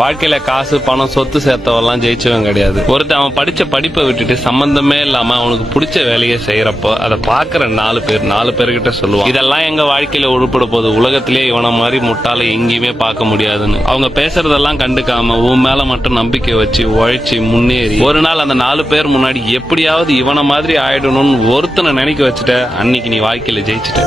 வாழ்க்கையில காசு பணம் சொத்து சேர்த்தவெல்லாம் ஜெயிச்சவன் கிடையாது. ஒருத்தன் அவன் படிச்ச படிப்பை விட்டுட்டு சம்பந்தமே இல்லாம அவனுக்கு பிடிச்ச வேலையை செய்யறப்போ அதை பாக்குற நாலு பேர்கிட்ட சொல்லுவான், இதெல்லாம் எங்க வாழ்க்கையில உருப்பட போகுது, உலகத்திலேயே இவன மாதிரி முட்டாள எங்கேயுமே பார்க்க முடியாதுன்னு. அவங்க பேசுறதெல்லாம் கண்டுக்காம உன் மேல மட்டும் நம்பிக்கை வச்சு உழைச்சி முன்னேறி ஒரு நாள் அந்த 4 பேர் முன்னாடி எப்படியாவது இவன மாதிரி ஆயிடணும்னு ஒருத்தனை நினைக்க வச்சுட்ட, அன்னைக்கு நீ வாழ்க்கையில ஜெயிச்சுட்ட.